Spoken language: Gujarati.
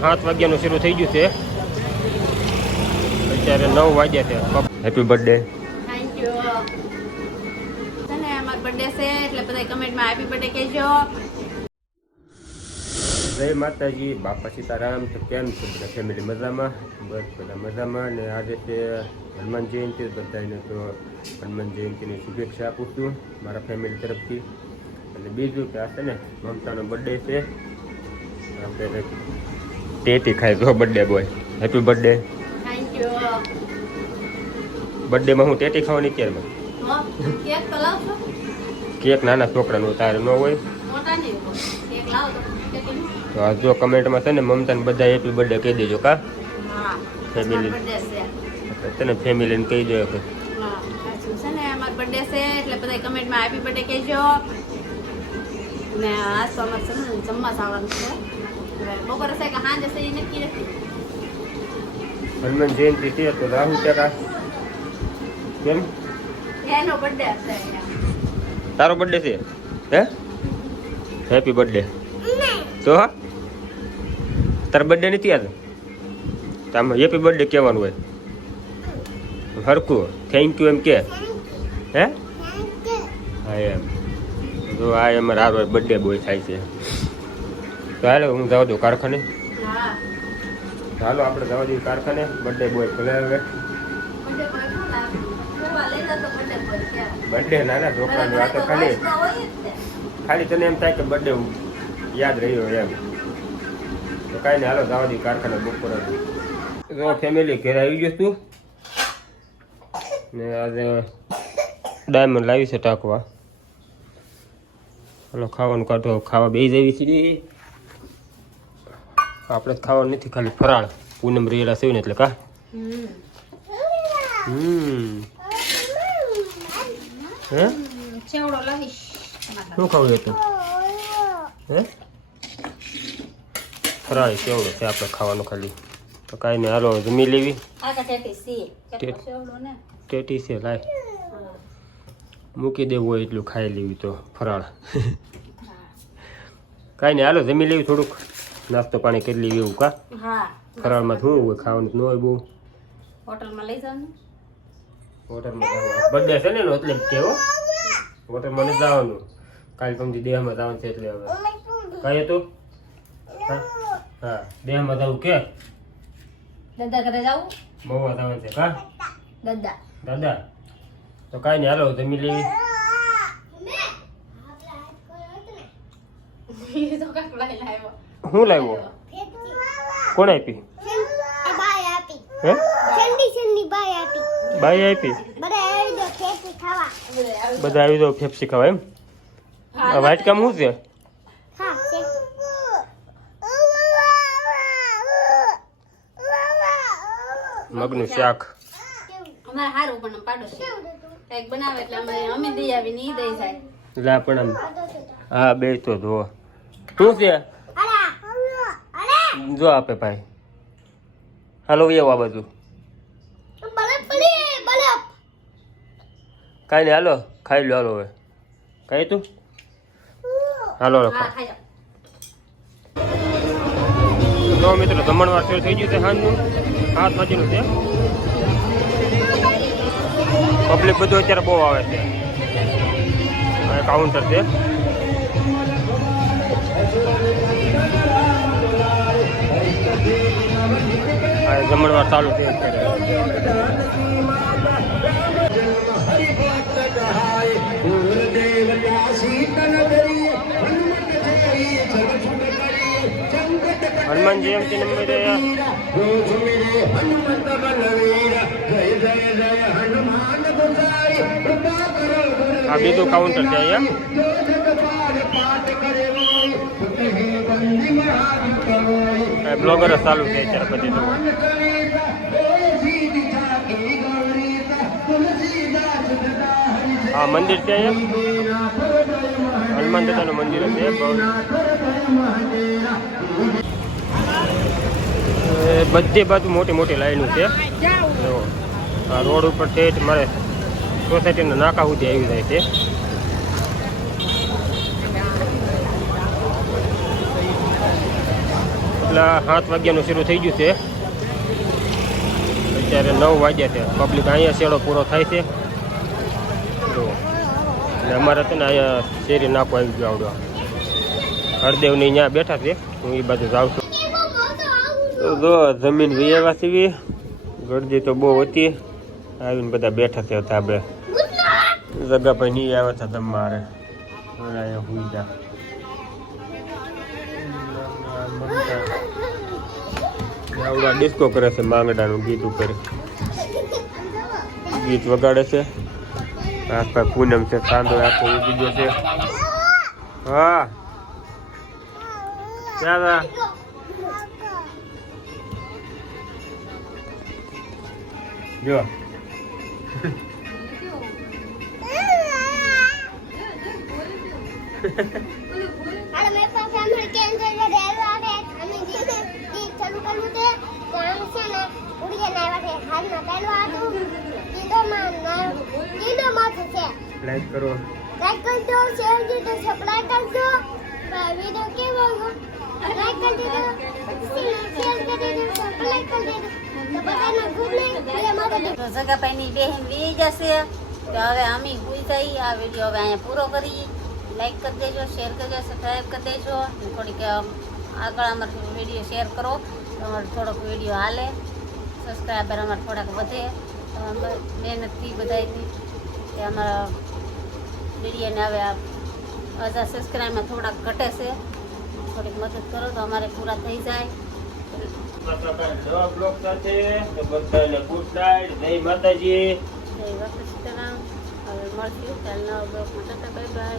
સાત વાગ્યાનું શરૂ થઈ ગયું છે. અત્યારે નવ વાગ્યા છે. હેપી બર્થડે થેન્ક યુ ને અમારો બર્થડે છે એટલે બધા કમેન્ટમાં હેપી બર્થડે કહેજો. જય માતાજી બાપા સીતારામ તો કેમ છે બધા? ફેમિલી મજામાં? બસ બધા મજામાં. અને આજે છે હનુમાન જયંતિ બધાને તો હનુમાન જયંતિની શુભેચ્છા આપું છું મારા ફેમિલી તરફથી. અને બીજું કે આ છે ને મમતાનો બર્થડે છે. આપણે ટેટી ખાય. જો birthday boy happy birthday birthday માં હું ટેટી ખાવાની અત્યારમાં કેક નાના છોકરાનું તારે ન હોય? તો જો કમેન્ટમાં છે ને મમતાને બધા હેપી બર્થડે કહી દેજો કા? ફેમિલી તને ફેમિલીને કહી દો કે બર્થડે છે એટલે બધા કમેન્ટમાં હેપી બર્થડે કહેજો. ને આ તો છે ને જમવા જવાનું છે. બપોરે છે કે સાંજે છે એ નક્કી નથી. હનુમાન જયંતિ છે તો રાહુ ટેકા કેમ? એનો બર્થડે છે તારો બર્થડે છે? હે? હેપી બર્થડે તો હા? તારો બર્થડે નથી યાદ? તમે હેપી બર્થડે કહેવાનું હોય. હરકું થેન્ક યુ એમ કે. હે? હા એમ. તો આ એમ હારો બર્થડે બોય થાય છે. તો હાલો હું જવા દઉં કારખાને. ચાલો આપણે જવા દઈએ કારખાને. બર્થડે બોય ભલે હવે બર્થડે ના ના છોકરાની ફરવા લઈ જતો બર્થડે પર ક્યાં? બર્થડે નાના છોકરાનું આ તો બરાબર, ખાલી. ખાલી તને એમ થાય કે બર્થડે યાદ રહ્યો એમ. તો કાંઈ નહીં હાલો જવા દઈએ કારખાને બપોરે. તો ફેમિલી ઘરે આવી ગયો તું. ને આજે ડાયમંડ લાવી છે ટાંકવા હલો ખાવાનું કાઢો. ખાવા બે જેવી છે. આપણે ખાવાનું નથી ખાલી ફરાળ. પૂનમ રેલા છે ને એટલે કા? હમ. હે? ચેવડો લાવીશ. શું ખાવું હતું હે? ફરાળ કેવડો છે આપણે ખાવાનું ખાલી. તો કાંઈ નહીં હાલો જમી લેવી. તેટી ટેટી છે. લાય. મૂકી દેવું હોય એટલું ખાઈ લેવી તો ફરાળ. કાંઈ નહીં હાલો જમી લેવી થોડુંક. નાસ્તો પાણી કરી લેવી એવું કા? હા. ફરાળમાં થોડું હોય ખાવાનું ન હોય બહુ. હોટલમાં લઈ જવાનું? હોટલમાં બર્થડે છે ને એનો એટલે કેવો હોટલમાં નથી જવાનું. કાલે પમથી દેહમાં જવાનું છે એટલે હવે. કાંઈ તો હા? દેહમાં જવું કે? દાદા ઘરે જવું? બહુ જવાનું છે કા? દાદા. દાદા? તો કાંઈ નહીં હાલો જમી લેવી. તો લઈ લાવ્યો. શું લાવ્યો? કોણ આપી? હે? બાઈ આપી. બધા આવી દો ફેફસી ખાવા. એમ? આ વ્હાઈટ કામ શું છે? મગનું શાક. અમારે સારું પણ પાડોશી કંઈક બનાવે એટલે અમે અમે દઈ આવીને ઈ દઈ જાય. એટલે પણ હા બે તો જો શું છે? જો આપે ભાઈ. હાલો એવું આ બધું કાંઈ નહીં હાલો. ખાઈ લો હાલો હવે. કાંઈ તું? હાલો હાલો તો મિત્રો જમણવાર શરૂ થઈ ગયું છે સાંજનું હાથ વાગ્યાનું છે. પબ્લિક બધું અત્યારે બહુ આવે છે. કાઉન્ટર છે. જમણવાર ચાલુ થઈ હનુમાન જયંતિ નંબર આ બીજું કાઉન્ટર છે અહીંયા. બ્લોગર ચાલુ છે અત્યારે બધી હા, મંદિર છે અહીંયા? હનુમાન દાદાનું મંદિર છે બધી બાજુ મોટી મોટી લાઈનો છે. રોડ ઉપર છે મારે સોસાયટીના નાકા સુધી આવી જાય છે. કેટલા સાત વાગ્યાનું શરૂ થઈ ગયું છે. અત્યારે નવ વાગ્યા છે. પબ્લિક અહીંયા શેડો પૂરો થાય છે. અને અમારે છે ને અહીંયા શેરી નાખો આવી ગયો આવડો હરદેવની અહીંયા બેઠા છે. હું એ બાજુ જાઉં છું. જો, જમીન વિયેવા સીવી ગરદી તો બહુ હતી. આવીને બધા બેઠા છે ધાબે જગાભાઈ નહીં આવ્યા હતા તમારે. અહીંયા હુઈ જા આવડા ડિસ્કો કરે છે, માંગડાનું ગીત ઉપર. ગીત વગાડે છે. આસપાસ પૂનમ છે, સાંધો આખો ઉગી ગયો છે. હા. ક્યાં જો. আর છે લાઈક કરો. લાઈક કરજો શેર કરજો સબસ્ક્રાઇબ કરજો. વિડિયો કેવો લાઈક કરી શેર કરી સબસ્ક્રાઇબ કરી તો બધાને ગુડ નાઈટ એટલે મારો તો જગાભાઈની બહેન વી જશે. તો હવે અમે સુઈ થઈ. આ વિડિયો હવે અહીંયા પૂરો કરી. લાઈક કરી દેજો શેર કરજો સબસ્ક્રાઇબ કરી દેજો. થોડીક આગળ અમારો વીડિયો શેર કરો. તો અમારો થોડોક વીડિયો હાલે. સબસ્ક્રાઈબર અમારે થોડાક વધે. તો અમે મહેનતથી બધાયથી કે અમારા વિડીયોને હવે હજાર સબસ્ક્રાઈબમાં થોડાક ઘટે છે. થોડીક મદદ કરો તો અમારે પૂરા થઈ જાય. નવા બ્લોગ સાથે તો બધાને ગુડ નાઇટ. જય માતાજી. જય વખત હવે મળશું ચાલ નવા બ્લોગમાં. Bye bye